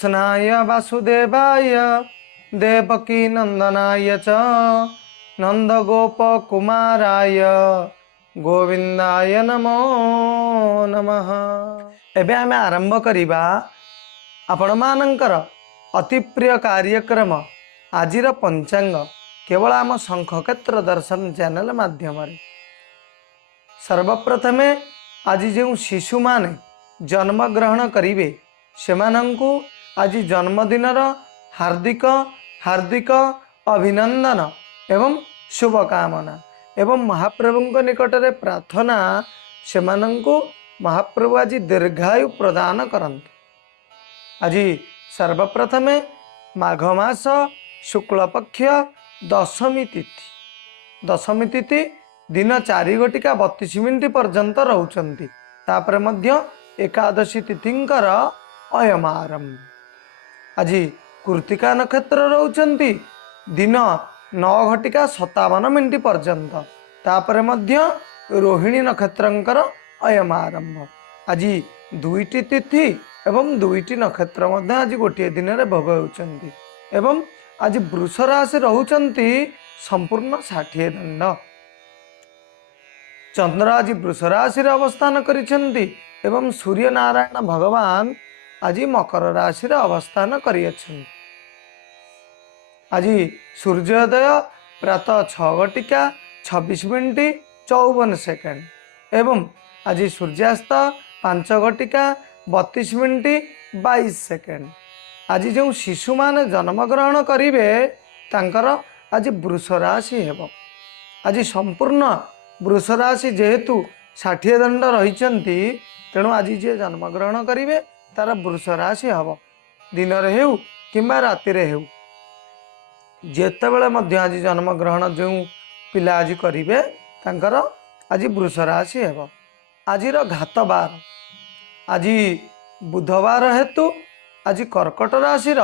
कृष्णाय वासुदेवाय देवकी नंदनाय च नंदगोपकुमाराय गोविंदाय नमो नमः। एबे आमे आरंभ करिबा आपण मानकर अति प्रिय कार्यक्रम आजिर पंचांग केवल आम शंखक्षेत्र दर्शन चैनल माध्यम। सर्वप्रथमे आज जो शिशु माने जन्म ग्रहण करिवे सेमानंकु आज जन्मदिनर हार्दिक हार्दिक अभिनंदन एवं शुभकामना एवं महाप्रभुंक निकटरे प्रार्थना सेमानंकु महाप्रभु आज दीर्घायु प्रदान करंतु। आज सर्वप्रथमे माघ मास शुक्ल पक्ष दशमी तिथि दिन 4:32 पर्यंत रहउचंती। तापर मध्य एकादशी तिथिंकर अयम आरंभ। आज कृतिका नक्षत्र रहउचंती दिन 9:57 पर्यंत। तापर मध्य रोहिणी नक्षत्रंकर अयम आरंभ। आज दुईटी तिथि एवं दुईटी नक्षत्र मध्य आज गोटे दिन रे भोग होउचंती एवं आज वृष राशि रहउचंती संपूर्ण 60 दंड। चंद्र आज वृष राशि अवस्थान करिसेंती एवं सूर्य नारायण भगवान आज मकर राशि अवस्थान करियछंती। आज सूर्योदय प्रातः 6:26 एवं आज सूर्यास्त 5:32 आज जो शिशु माने जन्म ग्रहण करिवे तांकर आज वृष राशि हेब। आज संपूर्ण वृष राशि जेहेतु 60 दंड रहिचंती तेणु आज जे जन्म ग्रहण करिवे तार वृष राशि हब। दिन रे हेउ किंबा राति रे हेउ जेतेबेले मध्य आज जन्म ग्रहण जो पिला आज करिवे तांकर आज वृष राशि हेब। आजिर घात बार आज बुधवार हेतु आज कर्कट राशि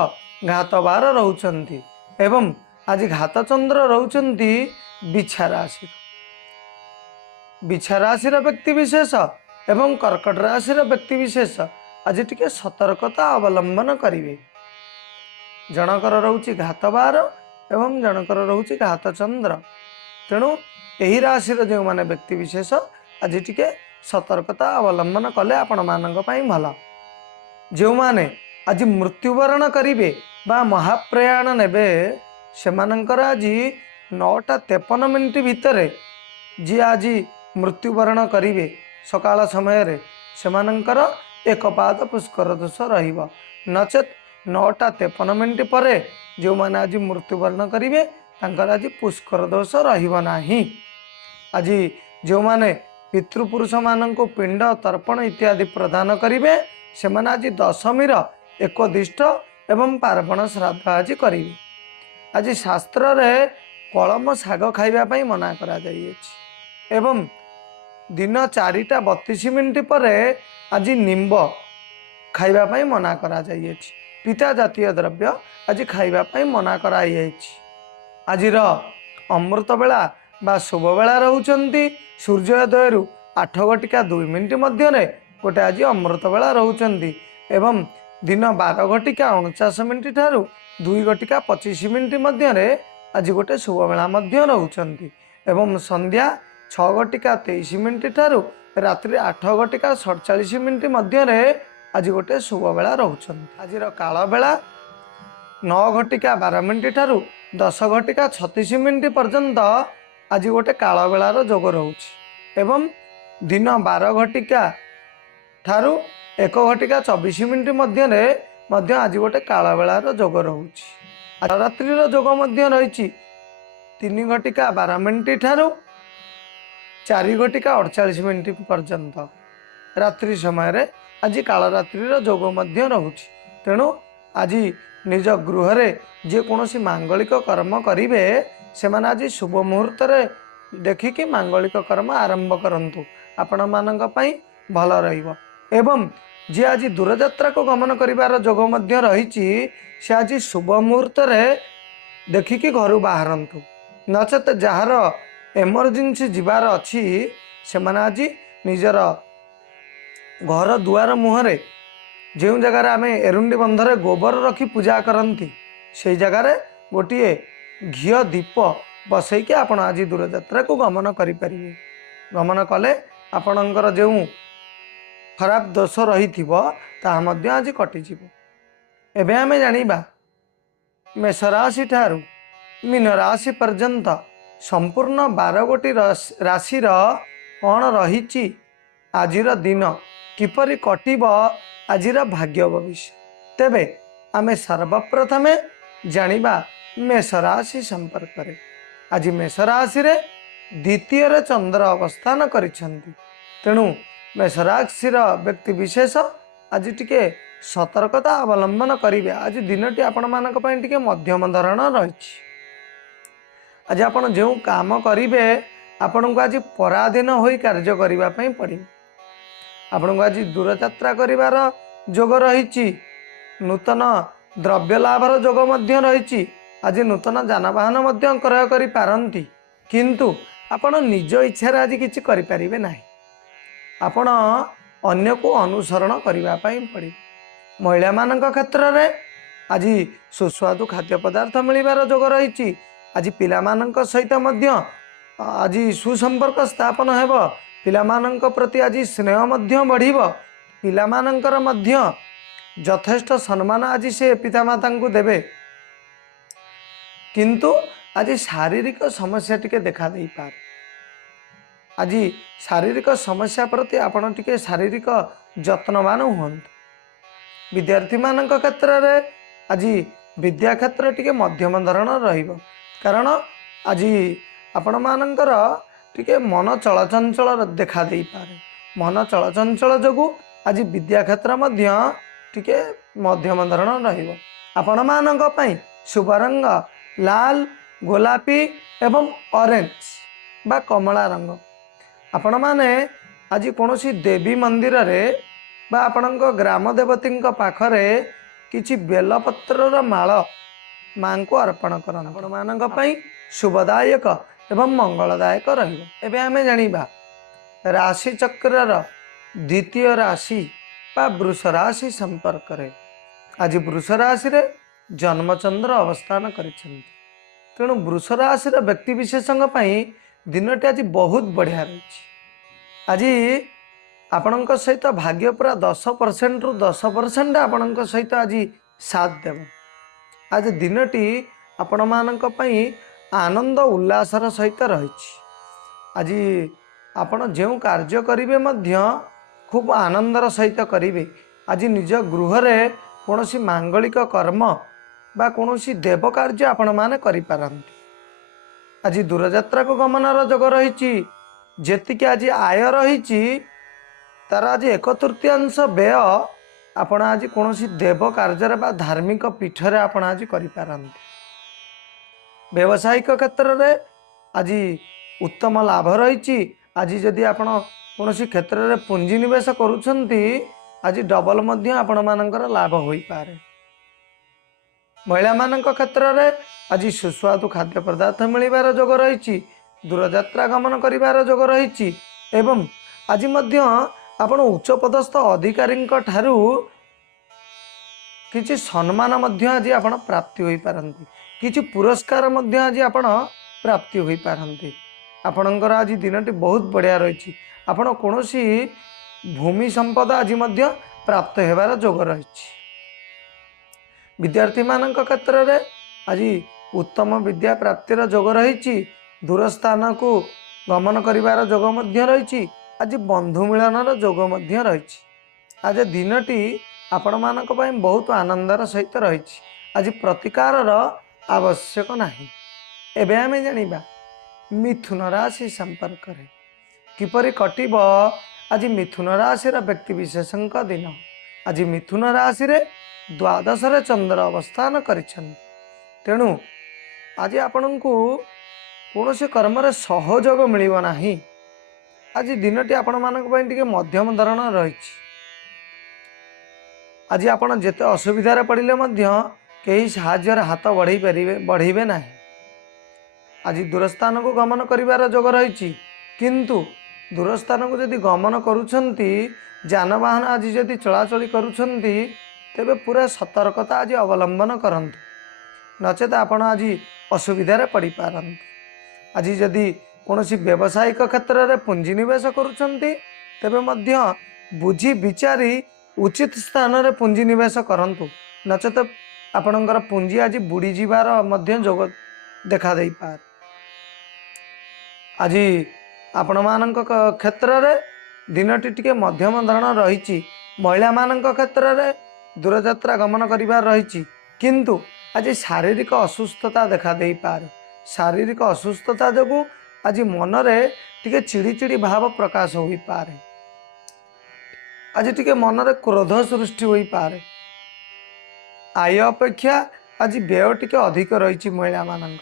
घात बार रहउचंती एवं आज घात चंद्र रहउचंती बिछा राशि। बिछा राशि व्यक्ति विशेष एवं कर्कट राशि व्यक्ति विशेष आज टिके सतर्कता अवलंबन करिवे। जनकर रहउची घात बार एवं जनकर रहउची घात चंद्र। तेणु एही राशि जो माने व्यक्ति विशेष आज टिके सतर्कता अवलंबन कले आपण मानक पई भला। जो माने आज मृत्युवरण करिवे बा महाप्रयाण नेबे सेमानंकर आज 9:53 भितरे जी आज मृत्युवरण करिवे सकाळ समय रे सेमानंकर एक पाद पुष्कर दोष रहिबो। नचेत 9:53 परे जो माने आज मृत्युवरण करिवे तांकर आज पुष्कर दोष रहिबो नाही। आज जो माने पितृपुरुष मानक पिंड तर्पण इत्यादि प्रदान करिवे सेमाने आज दशमीर एकदिष्ट एवं पार्वण श्राद्ध आज करिवे। आज शास्त्र रे कलम शाग खाइबा पई मना करा जाइएछि एवं दिन 4:32 परे आज निम्ब खाइबा पई मना करा जाइएछि। पिता जातीय द्रव्य आज खाइबा पई मना करा जाइएछि। आजिर अमृत बेला बा शुभ बेला रहउचंती सूर्योदय 8:02 मध्य गोटे आज अमृत बेला रहउचंती एवं दिन 12:49 ठारू 2:25 मध्य आज गोटे शुभ बेला मध्य रहउचंती एवं संध्या 6:23 ठारू रात्रि 8:47 मध्य आज गोटे शुभ बेला रहउचंती। आजिर काल बेला 9:12 ठारू 10:36 पर्यंत आज गोटे काल बेलार जोग रहउछि एवं दिन 12 ठारू 1:24 मध्य आज गोटे काल बेलार जोग रहउछि। रात्रिर जोग मध्य रहिछि 3:12 ठारू 4:48 पर्यंत रात्रि समय रे आज काल रात्रिर जोग मध्य रहउछि। तेणु आज निज गृह रे जे कोनोसी मांगलिक कर्म करिवे सेमाने आज शुभ मुहूर्त रे देखिकी मांगलिक कर्म आरंभ करंतु आपण मानक पई भल रहिबो। एवं जे आज दूरयात्रा को गमन करिवार जोग मध्य रहिछि से आज शुभ मुहूर्त रे देखिकी घर बाहरंतु। नचेत जार एमरजेंसी जीवार अच्छी से आज निजर घर दुआर मुहरे जो जगार आम एरुंडी बंधरे गोबर रखी पूजा करती से जगार गोटे घी दीप बसैकी आपण आज दूरयात्रा को गमन करें। गमन कले आपणकर जो खराब दोष रही आज कटिज। एबे आमे जानिबा मेष राशि ठारू मीन राशि पर्यंत संपूर्ण 12 गोटी राशि कौन रही आजिर दिन किपरि कटिब आजिर भाग्य भविष्य। तेबे आमे सर्वप्रथमे जानिबा मेष राशि संपर्क रे। आज मेष राशि रे द्वितीय रे चंद्र अवस्थान करिसेंती। तेणु मेष राशि व्यक्ति विशेष आज टिके सतर्कता अवलंबन करेंगे। आज दिनटी आपण मानक पई टिके मध्यम धरण रही। आज आपण जो काम करेंगे आपण को आज पराधीन होई कार्य करिबा पई पड़ी। आपण को आज दूरयात्रा करिवार जोग रही। नूतन द्रव्य लाभर जोग मध्य रही। आज नूतन जानवाहन मध्य क्रय करि पारंती किंतु आपण निज इच्छा आज किछि करि परिबे नाही। आपण अन्य को अनुसरण करिबा पई पड़ी। महिला मानक क्षेत्र में आज सुस्वादु खाद्य पदार्थ मिलबार जोग रही। आज पिला मानक सहित मध्य आज सुसंपर्क स्थापन हेब। पिला मानक प्रति आज स्नेह मध्य बढ़िब। पिला मानकर मध्य यथेष्ट सम्मान आज से पितामाता को देवे। किंतु आज शारीरिक समस्या टिके देखा दे पार। आज शारीरिक समस्या प्रति आपण टिके शारीरिक जत्नवान हुंतु। विद्यार्थी मानक क्षेत्र में आज विद्या क्षेत्र टिके मध्यम धरण रहिबो। कारण आज आपण मानकर टिके मन चलचंचल देखा दे पारे। मन चलचंचल जोगु आज विद्या क्षेत्र मध्य टिके मध्यम धरण रहिबो। आपण मानक पई शुभ रंग लाल गोलापी एवं ऑरेंज बा कमला रंग। आपण माने आज कोनोसी देवी मंदिर रे बा आपणक ग्राम देवती पाखरे किछि बेलपत्रर माळ मां को अर्पण करन आपण मानक पई शुभदायक एवं मंगलदायक रहिबो। एबे आमे जानिबा राशि चक्रर द्वितीय राशि बा वृष राशि संपर्क रे। आज वृष राशि रे जन्मचंद्र अवस्थान करिसेंती। तेणु वृष राशि व्यक्ति विशेषज्ञ पई दिनटी आज बहुत बढ़िया रही। आज आपणक सहित भाग्य पूरा 10% रु 10% आपणक सहित आज साथ देव। आज दिनटी आपण मानक पई आनंद उल्लासर सहित रही। आज आपण जो कार्य करिवे मध्य खूब आनंदर सहित करिवे। आज निज गृह रे कोनोसी मांगलिक कर्म बा कोनोसी देव कार्य आपण माने करि पारंती। आज दूरयात्रा को गमनर जोग रही। जेतिक आज आय रही तार आज 1/3 व्यय आपण आज कोनोसी देव कार्य बा धार्मिक पीठरे आपण आज करि पारंती। व्यावसायिक क्षेत्र में आज उत्तम लाभ रही। आज जदि आपण कोनोसी क्षेत्र में पुंजी निवेश करुछंती आज डबल मध्य आपण मानकर लाभ होई पारे। महिला मानक क्षेत्र में आज सुस्वादु खाद्य पदार्थ मिलबार जोग रही। दूरयात्रा गमन करिवार जोग रही। एवं आज मध्य आपण उच्च पदस्थ अधिकारी ठारू किछि सम्मान मध्य आज आपण प्राप्ति होई पारंती। किछि पुरस्कार मध्य आज आपण प्राप्ति होई पारंती। आपणकर आज दिनटी बहुत बढ़िया रही। आपण कोनोसी भूमि संपदा आज मध्य प्राप्त हेबार जोग रही। विद्यार्थी मानक क्षेत्र में आज उत्तम विद्या प्राप्तिर जोग रही। दूर स्थान को गमन करिवार जोग मध्य रही। आज बंधु मिलनर जोग मध्य रही। आज दिनटी आपण मानक पई बहुत आनंदर सहित रही। आज प्रतिकार आवश्यक नाही। एबे आमे जानिबा मिथुन राशि संपर्क रे किपरि कटिब आज मिथुन राशि व्यक्ति विशेषज्ञ दिन। आज मिथुन राशि रे द्वादश रे चंद्र अवस्थान करिछन। तेणु आज आपनकु कोनोसी कर्म रे सहयोग मिलिबो नाही। आज दिनटी आपण मानक पई टिके मध्यम धरण रही। आज आपण जेते असुविधा पड़िले मध्य कहीं साहाय्यर हाथ बढ़ेबे नाही। आज दूरस्थान को गमन करिवार जोग रही। किंतु दूर स्थान को जदि गमन करुछंती जानवाहन आज जदि चलाचली करुछंती तेबे पूरा सतर्कता आज अवलंबन करंतु नचेत आपण आज असुविधार पड़ पारंतु। आज जदि कौन व्यावसायिक क्षेत्र में पुंजी निवेश करुछंती तेबे मध्य बुझी विचारी उचित स्थान में पुंजी निवेश करंतु नचेत आपणकर पुंजी आज बुड़ी जीवार मध्य जोग देखा दे पार। आज आपण मानक क्षेत्र में दिनटी टिके मध्यम धरण रही महिला मानक क्षेत्र में दूरयात्रा गमन करिबार रही किंतु आज शारीरिक असुस्थता देखा दे पार। शारीरिक असुस्थता जोगु आज मनरे टिके चिड़ी चिड़ी भाव प्रकाश हो पारे। आज टिके मनरे क्रोध सृष्टि हो पारे। आय अपेक्षा आज व्यय टिके अधिक रही महिला मानक।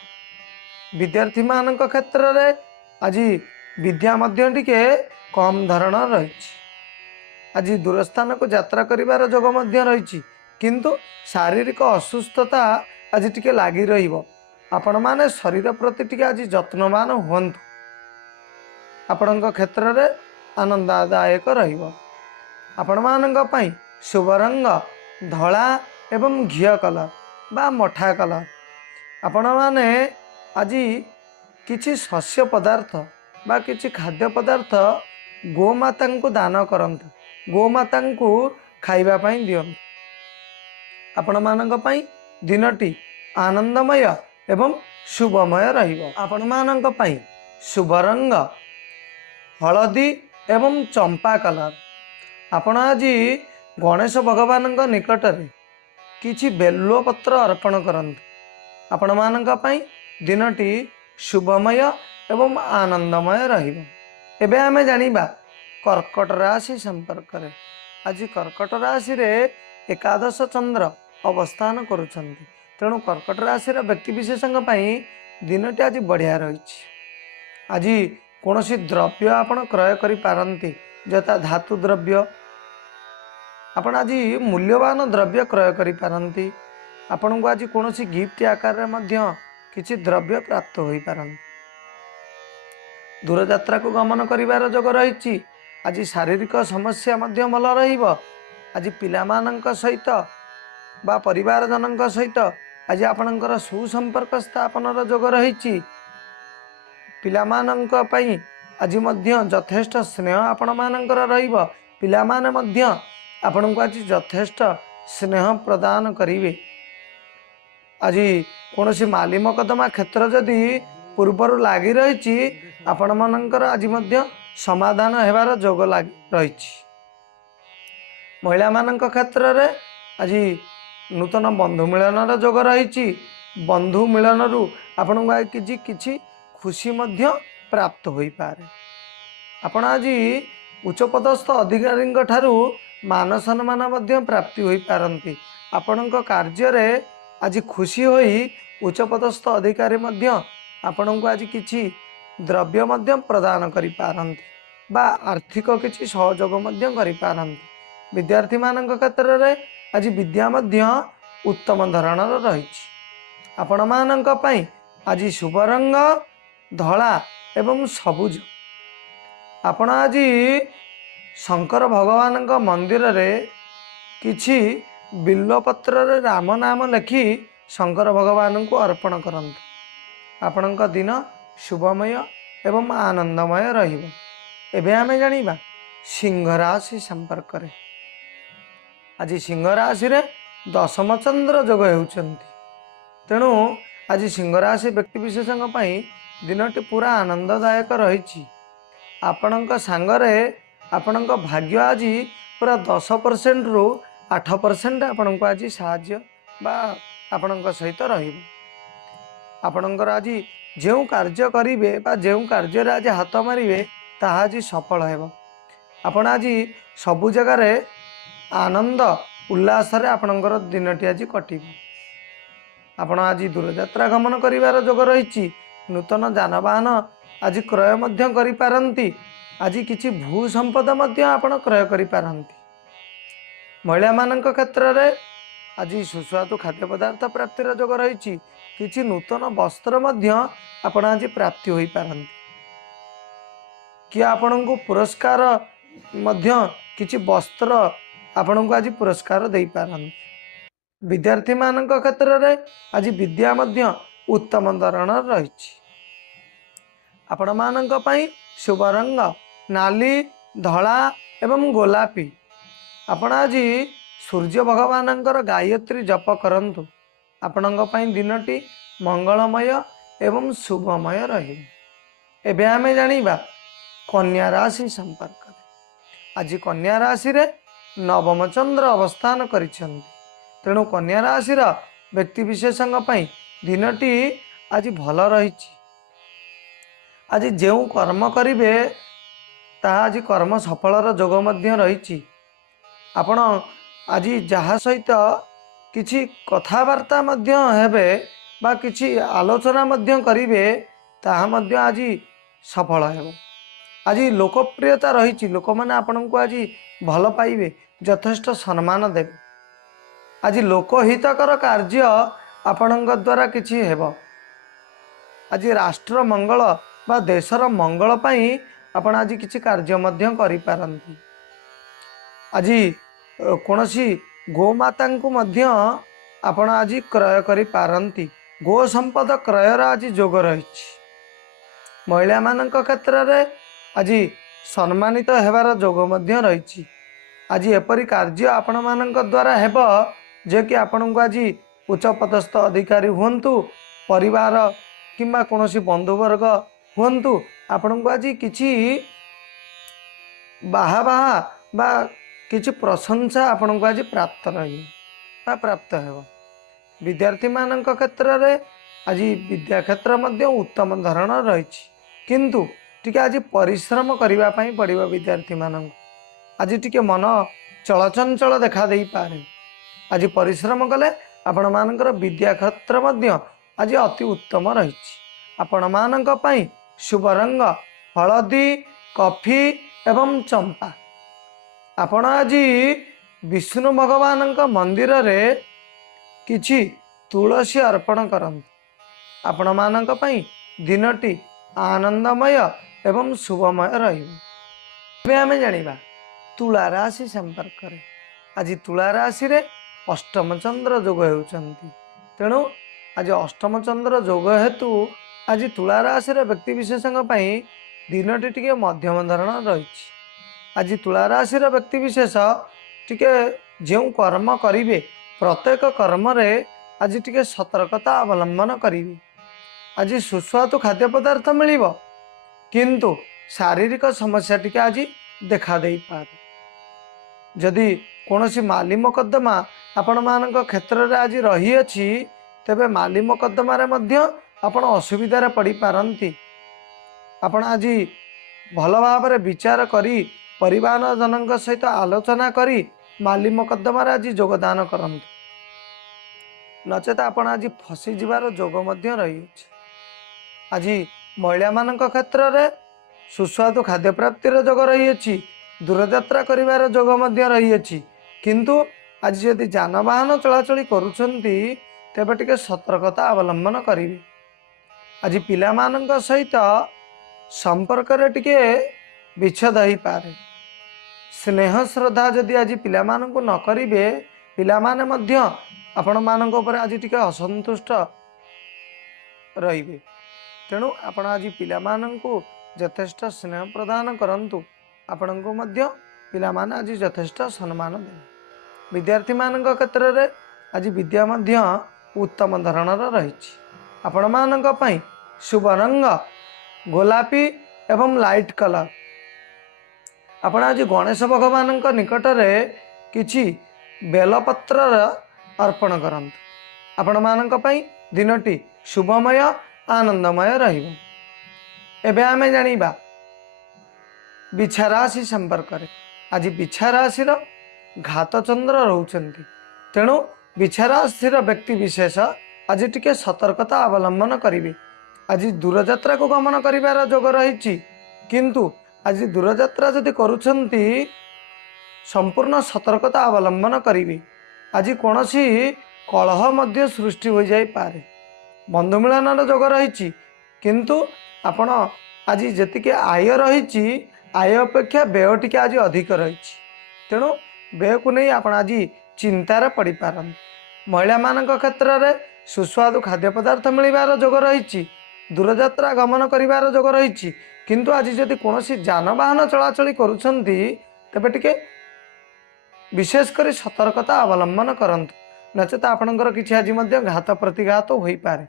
विद्यार्थी मानक क्षेत्र में आज विद्या मध्य टिके कम धरण रही। आज दूरस्थान को यात्रा करिबार जोग मध्य रही किंतु शारीरिक असुस्थता आज टिके लागी रहिबो। आपण माने शरीर प्रति टिके आज जत्नवान हुंतु। आपणक क्षेत्र में आनंददायक रहिबो। आपण मानक पई शुभ रंग धला एवं घिया कलर बा मठा कलर। आपण माने आज किछि शस्य पदार्थ बा किछि खाद्य पदार्थ गोमाता को दान करंतु। गोमाता को खाइबा पई दियंतु। आपण मानक पई दिनटी आनंदमय एवं शुभमय रहिबो। आपण मानक पई शुभ रंग हलदी एवं चंपा कलर। आपण आज गणेश भगवान निकट में किछि बेलपत्र अर्पण करंतु। आपण मानक पई दिनटी शुभमय एवं आनंदमय रहिबो। एबे आमे जानिबा कर्कट राशि संपर्क रे। आज कर्कट राशि रे एकादश चंद्र अवस्थान करुछंती तेणु कर्कट राशि व्यक्ति विशेषज्ञ दिनटी आज बढ़िया रही। आज कौन द्रव्य आपण क्रय करि पारंती जता धातु द्रव्य आपण आज मूल्यवान द्रव्य क्रय करि पारंती। आपण को आज कौन गिफ्ट आकार रे मध्य किछि द्रव्य प्राप्त होई पारंती। दूर यात्रा को गमन करिवार जोग रही। आज शारीरिक समस्या मध्य भल रहिबो। आज पिलामानंक सहित बा परिवार जनक सहित आज आपणकर सुसंपर्क स्थापन जोग रही। पिलामानंक पई आज मध्य यथेष्ट स्नेह आपण मानकर रहिबो। पिलामाने मध्य आपण को आज यथेष्ट स्नेह प्रदान करिवे। आज कौन माली मकदमा क्षेत्र जदि पूर्वर लगी रही आपण मानकर आज मध्य समाधान हेबार जोग रही। महिला मानक क्षेत्र में आज नूतन बंधु मिलन जोग रही। बंधु मिलन रु आपण किछि खुशी मध्य प्राप्त हो पारे। आपण आज उच्चपदस्थ अधिकारी ठारू मान सम्मान मध्य प्राप्ति हो पारंती। आपणक कार्य रे आज खुशी होई उच्चपदस्थ अधिकारी मध्य आपण को आज किछि द्रव्य मध्य प्रदान करि पारंती बा आर्थिक किछि सहयोग मध्य करि पारंती। विद्यार्थी मानक क्षेत्र में आज विद्या मध्य उत्तम धरणर रही। आपण मानक पई आज शुभ रंग धला एवं सबुज। आपण आज शंकर भगवान मंदिर रे किछि बिल्वपत्र रे राम नाम लिखि शंकर भगवान को अर्पण करंतु। आपणक दिन शुभमय एवं आनंदमय रहिबो। एबे आमे जानिबा सिंह राशि संपर्क रे। आज सिंह राशि रे दशम चंद्र जोग हेउचंती तेणु आज सिंह राशि व्यक्ति विशेषज्ञ पई दिनटी पूरा आनंददायक रही। आपणक सांगरे आपणक भाग्य आज पूरा 10% रु 8% आपण को आज साहाय्य बा आपणक सहित रहिबो। आपणकर आज जो कार्य करिवे बा जो कार्य रे आज हाथ मारिवे ताहा आज सफल हेबो। आपण आज सबु जगह रे आनंद उल्लास रे आपणकर दिनटी आज कटिबो। आपण आज दूर यात्रा गमन करिवार जोग रही। नूतन जानवाहन आज क्रय मध्य करि पारंती। आज किछि भू संपद मध्य आपण क्रय करि पारंती। महिला मानक क्षेत्र रे आज सुस्वादु खाद्य पदार्थ प्राप्तिर जोग रही। किछि नूतन वस्त्र मध्य आपण आज प्राप्ति होई पारंती। किए आपण को पुरस्कार मध्य किछि वस्त्र आपण को आज पुरस्कार दे पारन। विद्यार्थी मान क्षेत्र में आज विद्या मध्य उत्तम धरण रही। आपण मान शुभ रंग नाली धला एवं गोलापी। आपण आज सूर्य भगवान गायत्री जप करंतु। आपण दिनटी मंगलमय एवं शुभमय रही। एबे आमे जानिबा कन्या राशि संपर्क। आज कन्या राशि रे नवम चंद्र अवस्थान करिसेंति। तेणु कन्या राशि व्यक्ति विशेषों दिनटी आज भल रही। आज जो कर्म करेंगे ताहा आज कर्म सफलर जोग मध्य रही। आपण आज जहाँ सहित किछि कथबार्ता मध्य हेबे बा किछि आलोचना मध्य करिवे ताहा मध्य आज सफल हेबो। आज लोकप्रियता रही। लोक मैंने आपण को आज भल पाइबे, यथेष्ट सम्मान देवे। आज लोकहितकर कार्य आपण द्वारा किछि हेबो। आज राष्ट्र मंगल बा देशर मंगल पाई आपण आज किछि कार्य मध्य करि पारंती। आज कोनोसी गोमाता को मध्य आपण आज क्रय करि पारंती। गो संपद क्रयर आज जोग रही। महिला मान क्षेत्र में आज सम्मानित हेबार जोग मध्य रही। आज एपरी कार्य आपण मान द्वारा हेबो जे कि आपण को आज उच्च पदस्थ अधिकारी हुंतु, परिवार किंबा कोनोसी बंधुवर्ग हुंतु, आपण को आज किछि बाहा बाहा बा किछि प्रशंसा आपण को आज प्राप्त रही बा प्राप्त हेबो। विद्यार्थी मान क्षेत्र में आज विद्या क्षेत्र मध्य उत्तम धरण रही। किंतु टिके आज परिश्रम करबा पई पड़िबो। विद्यार्थी मान आज टिके मन चलचंचल देखा दे पारे। आज परिश्रम कले आपण मानकर विद्या क्षेत्र मध्य आज अति उत्तम रही। आपण मानक पई शुभ रंग हलदी कॉफी एवं चंपा। आपण आज विष्णु भगवान मंदिर रे किछि तुलसी अर्पण करंतु। आपण मानक पई दिनटी आनंदमय एवं शुभमय रही। आमे जानिबा तुला राशि संपर्क रे। आज तुला राशि रे अष्टम चंद्र जोग होउचंती। तेणु आज अष्टम चंद्र जोग हेतु आज तुला राशि रे व्यक्ति विशेषों दिनटी टिके मध्यम धरण रही। आज तुला राशि रे व्यक्ति विशेष टिके जो कर्म करिवे प्रत्येक कर्म रे आज टिके सतर्कता अवलंबन करिवे। आज सुस्वादु खाद्य पदार्थ मिलिबो, किंतु शारीरिक समस्या टिके आज देखा दे पारे। जदि कोनोसी माली मोकद्दमा आपण मानक क्षेत्र रे आज रही अछि, तेबे माली मोकद्दमा रे मध्य आपण असुविधा रे पड़ी पारंती। आपण आज भल भाव रे विचार करी परिवार जनक सहित आलोचना करी माली मोकद्दमा रे आज योगदान करंतु। नचेत आपण आज फसी जिबार जोग मध्य रही अछि। आज महिला मान क्षेत्र में सुस्वादु खाद्य प्राप्तिर जोग रही अछि, दूरयात्रा करिवार जोग मध्य रही अछि। किंतु आज यदि जानवाहन चलाचली करुछंती तेबे टिके सतर्कता अवलंबन करिवे। आज पिला मानक सहित संपर्क रे टिके विच्छेद हो पारे। स्नेह श्रद्धा जदि आज पिला मानक न करिवे, पिला माने मध्य आपण मानक ऊपर आज टिके असंतुष्ट रहिबे। तेणु आपण आज पिला मानक यथेष्ट स्नेह प्रदान करंतु। आपण को मध्य पिला माने आज यथेष्ट सम्मान देवे। विद्यार्थी मानक क्षेत्र में आज विद्या मध्य उत्तम धरणर रही। आपण मानक पई शुभ रंग गोलापी एवं लाइट कलर। आपण आज गणेश भगवान निकट में किछि बेलपत्र अर्पण करंतु। आपण मानक पई दिनटी शुभमय आनंदमय रहिबो। एबे आमे जानिबा बिछा राशि संपर्क रे। आज बिछा राशि घात चंद्र रहउचंती। तेणु बिछा राशि व्यक्ति विशेष आज टिके सतर्कता अवलंबन करिवे। आज दूरयात्रा को गमन करिवार जोग रही। किंतु आज दूरयात्रा जदि करुछंती संपूर्ण सतर्कता अवलंबन करिवे। आज कोनोसी कलह मध्य सृष्टि हो जाई पारे। बंधु मिलन जोग रही। किंतु आपण आज जेतिके आय रही आय अपेक्षा व्यय टिके आज अधिक रही। तेणु व्यय को नहीं आप आज चिंतार पड़ पार। महिला मान क्षेत्र में सुस्वादु खाद्य पदार्थ मिलबार जोग रही। दूरयात्रा गमन कर जोग रही। किंतु आज जदि कौन जानवाहन चलाचल करुँच तेबे टिके विशेषकर सतर्कता अवलंबन करंतु, नचेत आपणकर किसी आज घात प्रतिघात हो पारे।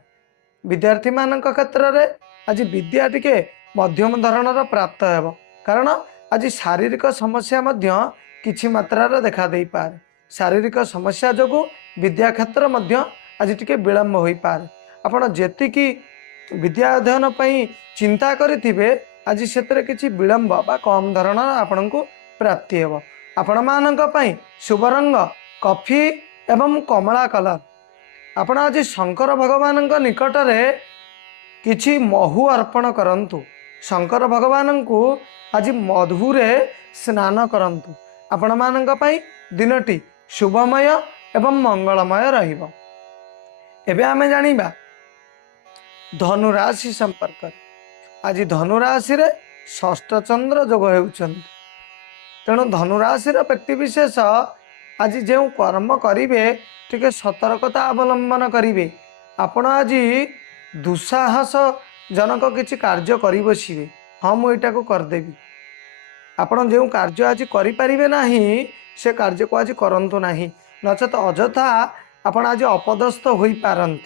विद्यार्थी मान क्षेत्र में आज विद्या टिके मध्यम धरणर प्राप्त हेब, कारण आज शारीरिक समस्या किछि मात्रार देखा दे पारे। शारीरिक समस्या जोगु विद्या क्षेत्र आज टिके विलंब हो पारे। आपण जेतिकी विद्या अध्ययन पई चिंता करिथिबे आज सेतरे किछि विलंब बा कम धरण आपण को प्राप्ति हेब। आपण मानक पई शुभ रंग कॉफी एवं कमला कलर। आपण आज शंकर भगवान निकट में किछि महु अर्पण करंतु। शंकर भगवान को आज मधुरे स्नान करंतु। आपण मानक पई दिनटी शुभमय एवं मंगलमय रहिबो। एबे आमे जानिबा धनुराशि संपर्क। आज धनुराशि रे षष्ठ चंद्र जोग हेउचंती। तेणु धनुराशि व्यक्ति विशेष आज जो कर्म करेंगे टिके सतर्कता अवलंबन करेंगे। आपण आज दुस्साहस जनक किसी कार्य कर बसवे, हाँ मुझा को करदेवी। आपण जो कार्य आज करें ना से कार्य को आज करंतु नहीं, नचेत अजथा आपण आज अपदस्थ हो पारती।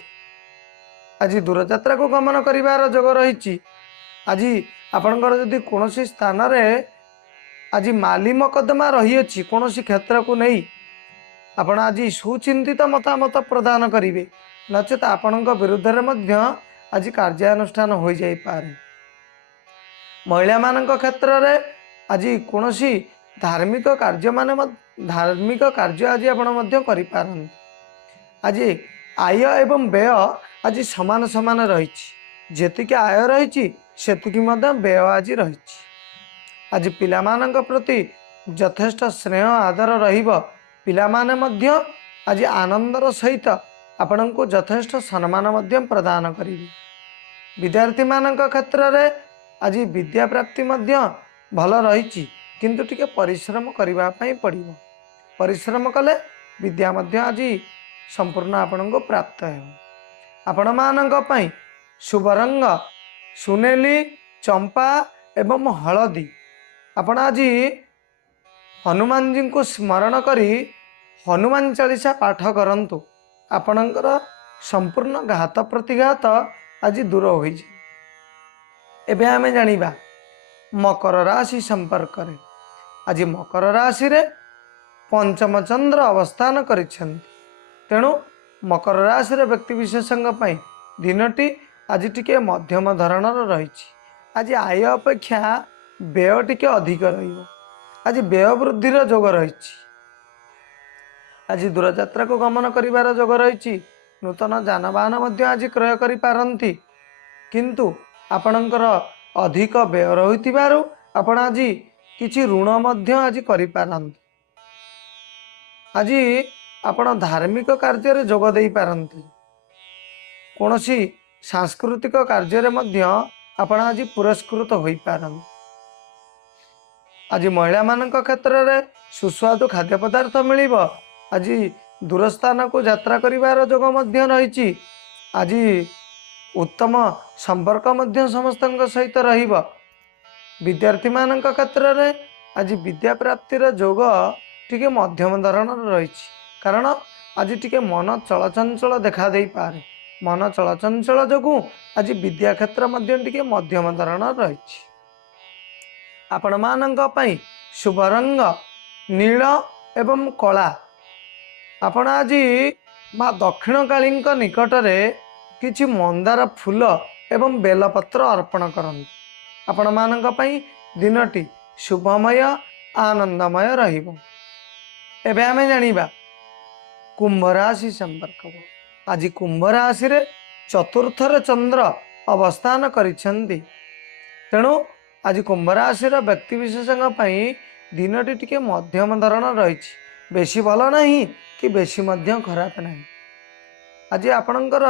आज दूरयात्रा को गमन कर जोग रही। आज आपणकर जदि कौन स्थान रे आज माली मकदमा रही कौन क्षेत्र को नहीं, आपण आज सुचिंतित मतामत प्रदान करेंगे, नचेत आपण विरुद्ध में आज कार्यानुष्ठान हो जाई पारे। महिला मान क्षेत्र में आज कौन धार्मिक कार्य मान धार्मिक कार्य आज आपण आज आय एवं व्यय आज समान समान रही। जेतिकी आय रही सेतिकी व्यय आज रही। आज पिलामानंक प्रति यथेष्ट स्नेह आदर रहिबो। पिलामाने मध्य आज आनंदर सहित आपण को यथेष्ट सम्मान मध्य प्रदान करिवे। विद्यार्थी मानक क्षेत्र में आज विद्या प्राप्ति मध्य भल रही, किंतु टिके परिश्रम करबा पई पड़िबो। परिश्रम कले विद्या मध्य आज संपूर्ण आपण को प्राप्त है। आपण मानक पई शुभ रंग सुनेली चंपा एवं हलदी। आपण आज हनुमान जी को स्मरण करी हनुमान चालीसा पाठ करंतु। आपणकर संपूर्ण घात प्रतिघात आज दूर हो जाए। एबे आमे जानिबा मकर राशि संपर्क रे। आज मकर राशि रे पंचम चंद्र अवस्थान करिसेंती। तेणु मकर राशि रे व्यक्ति विशेषज्ञ पई दिनटी आज टिके मध्यम धरणर रही। आज आय अपेक्षा व्यय टिके अधिक रहिबो। आज व्यय वृद्धिर जोग रही। आज दूरयात्रा को गमन करिवार जोग रही। नूतन जानवाहन मध्य आज क्रय करि पारंती, किंतु आपणकर अधिक व्यय रहिथिबारु आपण आज किछि ऋण मध्य आज करि पारंती। आज आपण धार्मिक कार्य रे जोग देई पारंती। कोनोसी सांस्कृतिक कार्य रे मध्य आपण आज पुरस्कृत होई पारंती। आज महिला मानक क्षेत्र में सुस्वादु खाद्य पदार्थ मिलिब। आज दूरस्थान को यात्रा करिवार जोग मध्य रही। आज उत्तम संपर्क मध्य समस्त सहित रहिब। विद्यार्थी मानक क्षेत्र में आज विद्या प्राप्तिर जोग टिके मध्यम धरण रही, कारण आज टिके मन चलचंचल देखा दे पारे। मन चलचंचल जोगु आज विद्या क्षेत्र मध्य टिके मध्यम धरण रही। आपण मानक पई शुभ रंग नील एवं कला। आपण आज माँ दक्षिण काली निकट में किछि मंदार फूल एवं बेलपत्र अर्पण करंतु। आपण मानक पई दिनटी शुभमय आनंदमय रहिबो। एबे आमे जानिबा कुंभ राशि संपर्क। आज कुंभ राशि रे चतुर्थर चंद्र अवस्थान करिसेंती। तेणु आज कुंभ राशि व्यक्ति विशेषज्ञ पई दिनटी टिके मध्यम धरण रही। बेसी भल नहीं कि बेसी मध्य खराब नहीं। आज आपणकर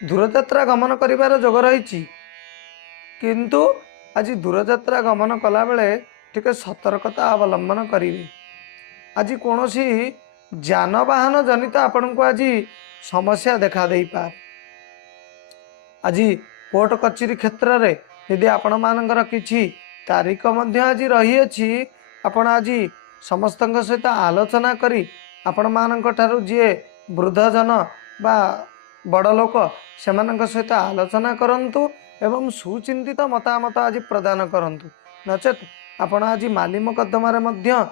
दूरयात्रा गमन करिवार जोग रही, किंतु आज दूरयात्रा गमन कला बेले टिके सतर्कता अवलंबन करेंगे। आज कौन सी जानवाहन जनित आपण को आज समस्या देखा दे पार। आज कोर्ट कचेरी क्षेत्र में यदि आपण मानकर किछि तारीख मध्य आज रही अछि, आपण आज समस्त सहित आलोचना करी आपण मानक ठारू जी वृद्धजन बा बड़ लोक से सहित आलोचना करंतु एवं सुचिंतित मतामत आज प्रदान करंतु। नचेत आपण आज माली मुकद्दमारे मध्य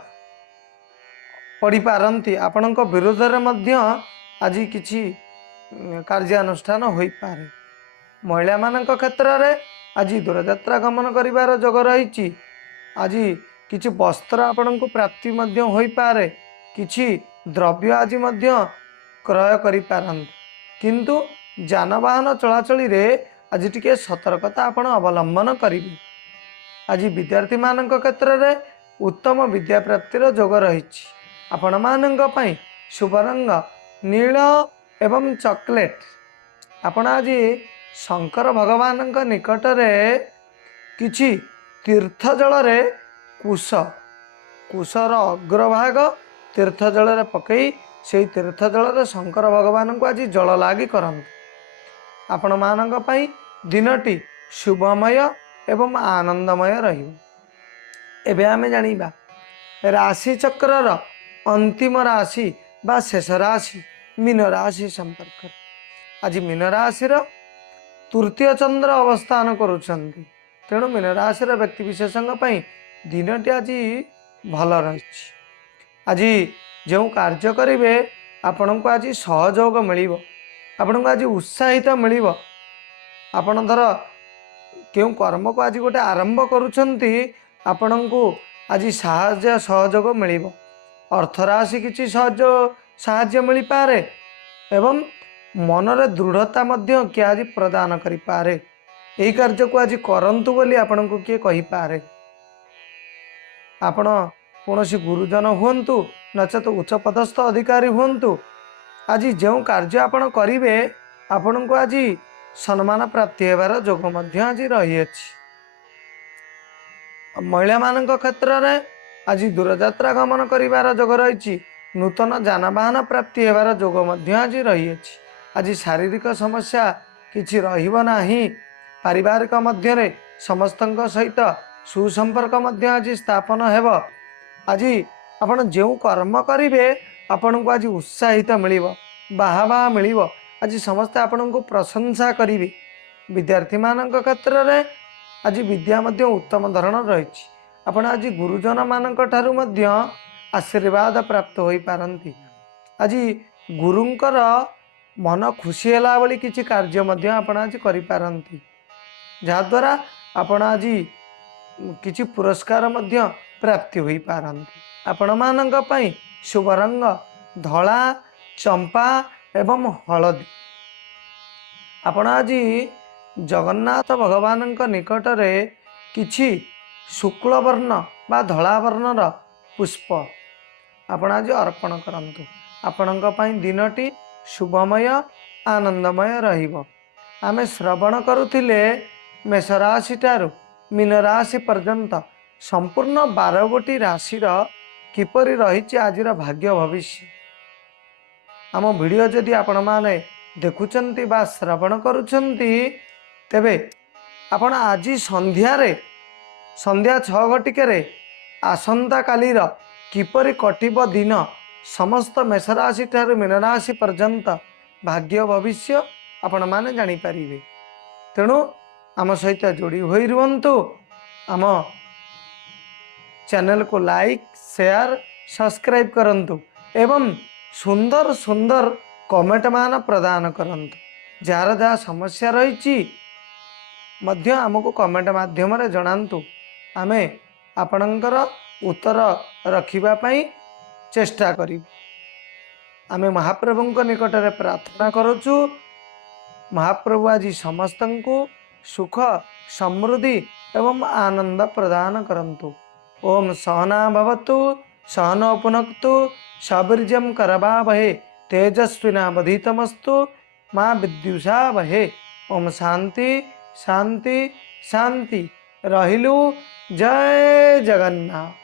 पड़ी पारंती, आपणक विरोध में आज किछि कार्यानुष्ठान होई पारे। महिला मानक क्षेत्र में आज दूरयात्रा गमन करिवार जोग रही। आज किछि वस्त्र आपण को प्राप्ति मध्य होई पारे, किछि द्रव्य आज मध्य क्रय करि पारंती, किंतु जानवाहन चलाचली रे आज टिके सतर्कता आपण अवलंबन करिवे। आज विद्यार्थी मानक क्षेत्र में उत्तम विद्या प्राप्तिर जोग रही। आपण मानक पई शुभ रंग नील एवं चॉकलेट। आपण आज शंकर भगवान निकट रे किछि तीर्थ जल रे कुशर अग्रभाग तीर्थ जल रे पकई से तीर्थ जल रे शंकर भगवान को आज जल लागी करंतु। आपण मानक पई दिनटी शुभमय एवं आनंदमय रहिबो। एबे आमे जानिबा राशि चक्रर अंतिम राशि बा शेष राशि मीन राशि संपर्क। आज मीन राशि तृतीय चंद्र अवस्थान करुछंती, तेणु मीन राशि व्यक्ति विशेषज्ञ दिनटी आज भल रही। आज जो कार्य करेंगे आपण को आज सहयोग मिल, आपण को आज उत्साहित मिल। आपण धर क्यों कर्म को आज गोटे आरंभ करुछंती, आपण को आज साहाय्य सहयोग मिल। अर्थराशि किछि साहाय्य मिल पारे एवं मनरे दृढ़ता मध्य किए आज प्रदान करि पारे। यही कार्य को आज करंतु बोली आपण को किए कहि पारे। आपण कौनसी गुरुजन हुंतु नचेत उच्च पदस्थ अधिकारी हुंतु, आज जो कार्य आपण करिवे आपण को आज सम्मान प्राप्ति हेबार जोग मध्य आज रही अछि। महिला मानक क्षेत्र में आज दूरयात्रा गमन करिवार जोग रही। नूतन जानवाहन प्राप्ति हेबार जोग मध्य आज रही अछि। आज शारीरिक समस्या किछि रहिबो नाही। पारिवारिक मध्य रे समस्तक सहित सुसंपर्क मध्य आज स्थापन हेब। आज आपण जो कर्म करिवे आपण को आज उत्साहित मिलिबो, बाहाबा मिलिबो। आज समस्त आपण को प्रशंसा करिवे। विद्यार्थी मानक क्षेत्र में आज विद्या मध्य उत्तम धरण रही। आपण आज गुरुजन मानक ठारू मध्य आशीर्वाद प्राप्त होई पारंती। आज गुरुंकर मन खुशी होला बोली किछि कार्य मध्य आपण आज करि पारंती, जहाद्वारा आपण आज किछि पुरस्कार मध्य प्राप्ति होई पारंती। आपण मानक पई शुभ रंग धला चंपा एवं हलदी। आपण आज जगन्नाथ भगवान निकट रे किछि शुक्ल वर्ण बा धला वर्णर पुष्प आपण आज अर्पण करंतु। आपणक पई दिनटी शुभमय आनंदमय रहिबो। आमे श्रवण करुथिले मेष राशि ठारू मीन राशि पर्यंत संपूर्ण 12 गोटी राशिर किपरि रही आजिर भाग्य भविष्य। आम वीडियो जदि आपण माने देखुचंती बा श्रवण करुचंती, तेबे आपण आज संध्या 6 घटिके आसंता कालीर किपरि कटिब दिन समस्त मेष राशि ठारू मीन राशि पर्यंत भाग्य भविष्य आपण माने जानि पारिबे। तेणु आम सहित जोड़ी होई रुहंतु। आम चैनल को लाइक शेयर सब्सक्राइब करंतु एवं सुंदर सुंदर कमेंट मान प्रदान करंतु। जार जहाँ समस्या रही मध्य आमको कमेंट माध्यम रे जणांतु। आमे आपणकर उत्तर रखिबा पई चेष्टा करी। आमे महाप्रभुंक निकट रे प्रार्थना करूछु। महाप्रभु आज समस्तंकु सुख समृद्धि एवं आनंद प्रदान करंतु। ओम सहना भवतु सहनो पुनक्तु सवीर्यं करवावहे तेजस्विनावधीतमस्तु मां विद्युषावहे। ओम शांति शांति शांति। रहिलु। जय जगन्नाथ।